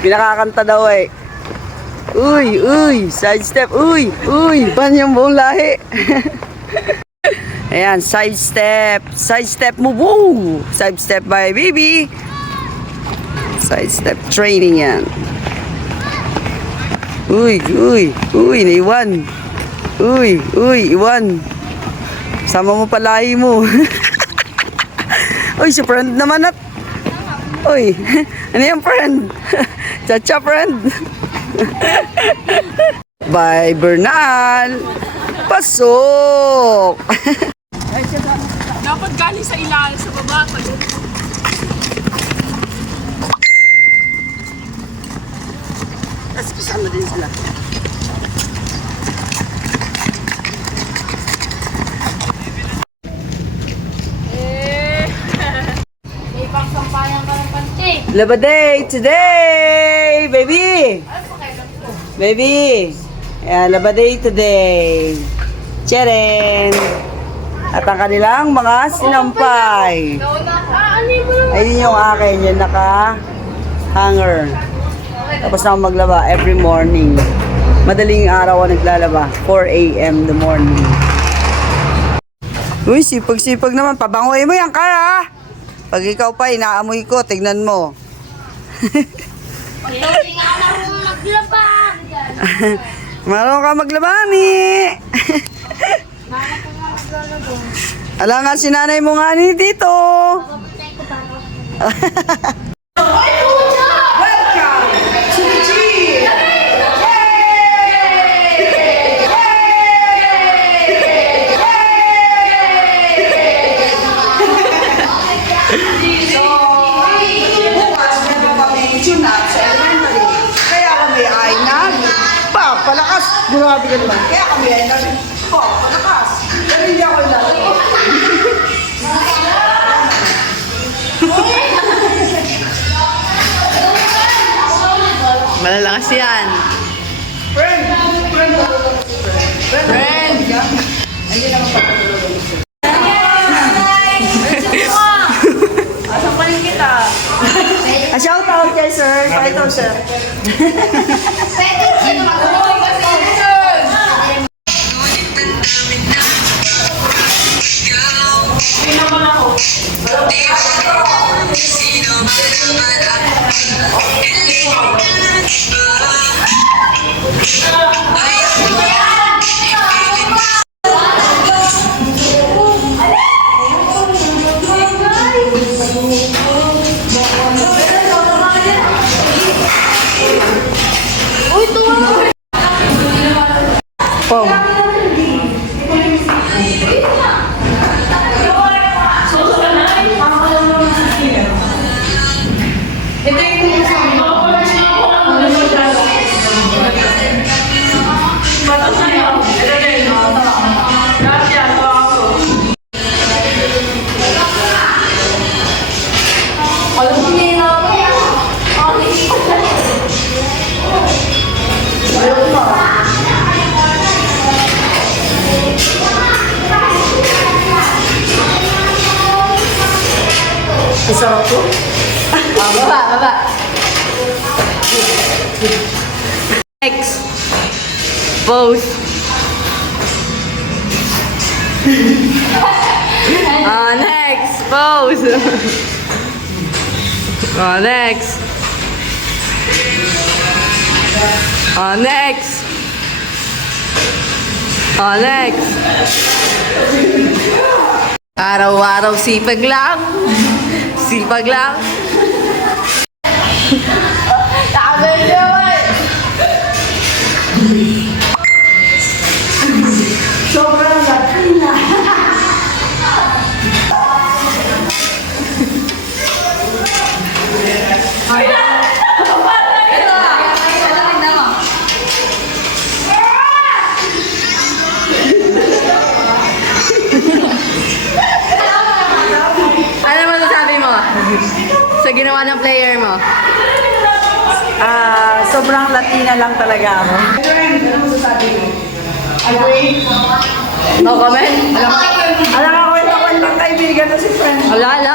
Pinakakanta daw eh. Uy, side step, uy. Pan yung buong lahi. Ayan, side step mo, woo. Side step by baby. Side step training yan. Uy, naiwan. Uy, iwan. Sama mo palahi mo. Uy, si friend naman at. Uy, ano yung friend? Chacha friend. Bye, Bernal. Pasok. Dapat galing sa ilalim sa baba. Tapos kasama din sila. Laba day today, baby. Baby. Yeah, laba day today. Cheren. At ang kanilang mga sinampay. Ayun yung akin, yung naka-hanger. Tapos na ako maglaba every morning. Madaling araw ako naglalaba. 4 a.m. the morning. Uy, sipag-sipag naman. Pabangoy mo yan, Kara. Pag ikaw pa, inaamoy ko. Tignan mo. Hindi nga marunong maglaba. Marunong ka maglaba, ni. Ala nga, si nanay mo nga ni dito. Papapatay ko para. Welcome to the gym! Bukas meron kami tune up sa elementary. Kaya kami ay palakas. Grabe ka naman. Kaya kami ay palakas. Pero hindi ako lalaki. Malalakas yan. Friend! Ayun naman patulong. Asan pa rin kita? Shout out kay sir. Fight out, sir. Pwede sino magulong kasi. Pong. Isarap ko? Baba. Next. Pose. Next. Pose. Next. Next. Next. Araw-araw sipag lang. Sipag lang. Tagal naman. Sobrang laki na. Ano masasabi mo sa ginawa ng player mo? Sobrang Latina lang talaga ako. Agree? No comment? Alam ako yung kaibigan na si friend. Wala.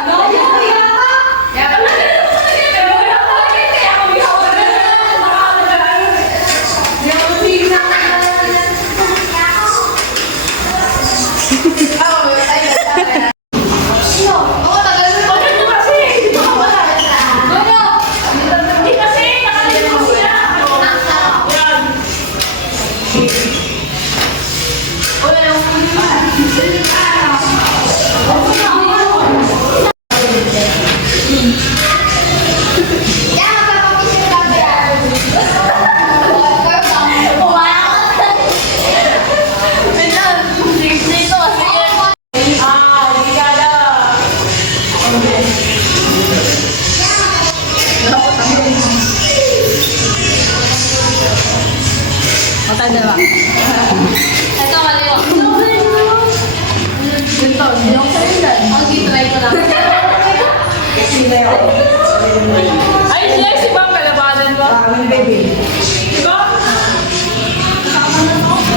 Matay na ba? Ito, maliwa. Ito, yung sa'yo yan. Mag-try ko lang. Ay, siya si Bang kalabanan ba? Amin, baby. Diba?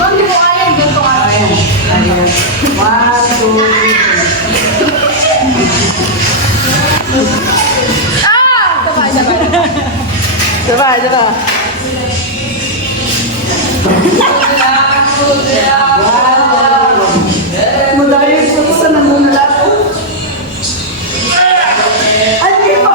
Hindi ko ayaw, ganito ka. Ayan. 1, 2, 3. Sabay, sabay. Malayo yung sa nangunula po. Ay, di ba?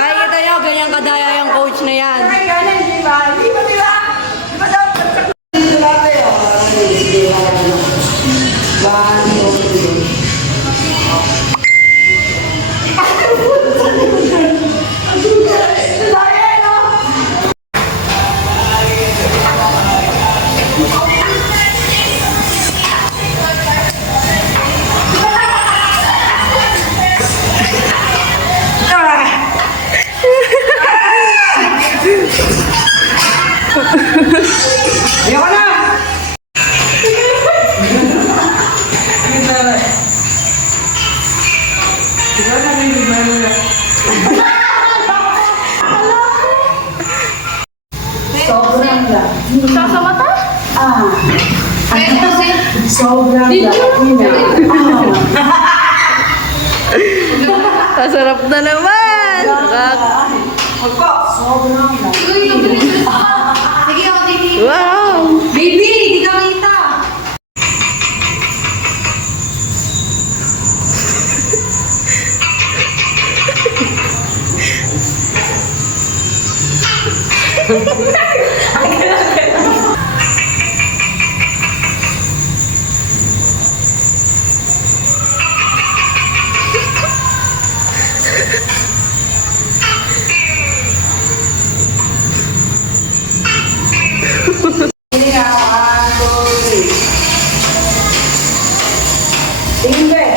Nakikita nyo, ganyan kadaya yung coach na yan. Ay, ganun, di ba? Di ba, di ba? Di ba dapat? Dito natin, oh. 1, 2, 3. Ayoko na! Ikaw na, baby, bago na. Sobrang lang. Sa mata? Ah. Kaya kasi, Sobrang lang. Masarap na naman. Opo, sobrang lang. sige ako, baby. Wow. Baby, di ka kita. Hindi nga, 1, 2, 3. Tingin.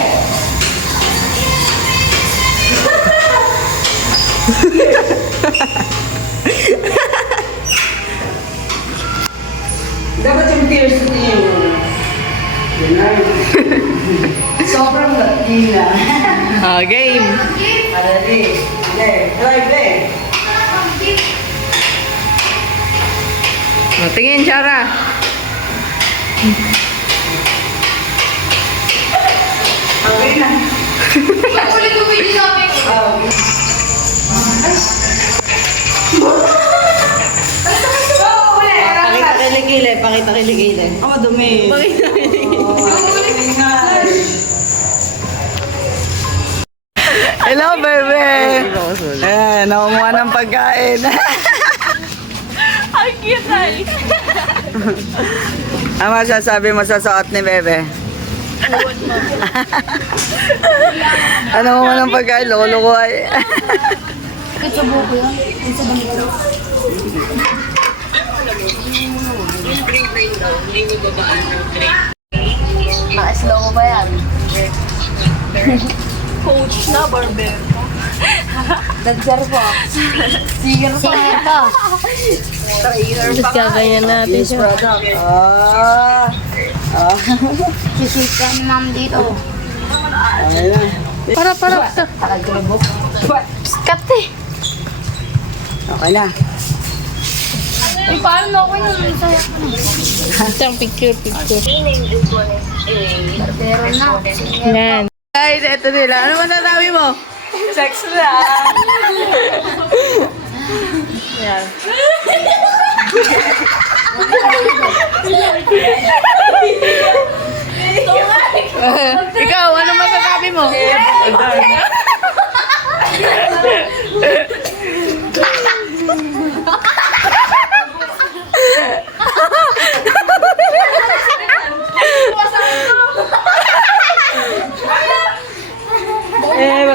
Dapat yung tears niya yun. Sobrang hila. Game. Alali. Try, play. Tingin, Chara. Okay na. Ulit ko video namin. Pakita kilikili, pakita kilikili. Oh, dumi. Pakita kilikili. Hello, bebe. Eh, nakuha ng pagkain. Ang cute ay. Ano masasabi mo sa suot ni bebe? Ano mo ng pagkain? Loko-loko ay. Ito sa buko yun. Ito sa balito. Naka-slow mo ba yan? Coach na, barber. Dancer po. Singer pa. Singer ko. Trainer pa. Gaganyan natin siya. Ah. Ah. Sisweet ka ni ma'am dito. Ayun na. Para. Kate. Okay na. Ay, paano na ako yung saya ko na? Isang picture. Pero na. Yan. Guys, eto nila. Ano masasabi mo? Sex lang. Yan. Ikaw, ano masasabi mo?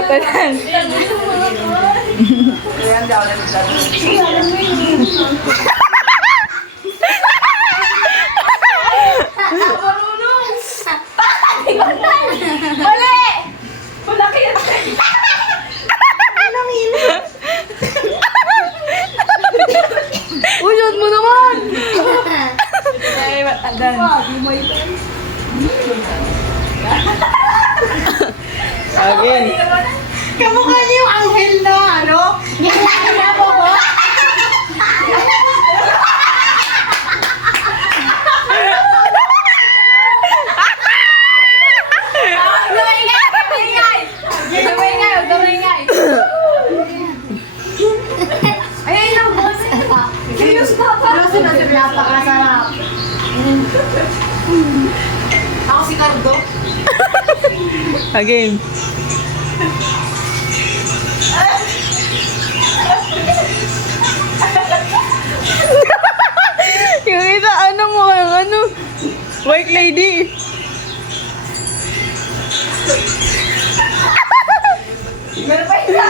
Batayan. Again. Kamukha niyo yung anghel na, ano? Nilalaki na po ko. Ayun lang, boss. Serious pa pa. Napakasarap. Ako si Cardo. Again. Yung isa, ano mo, yung ano? White lady. Meron pa isa.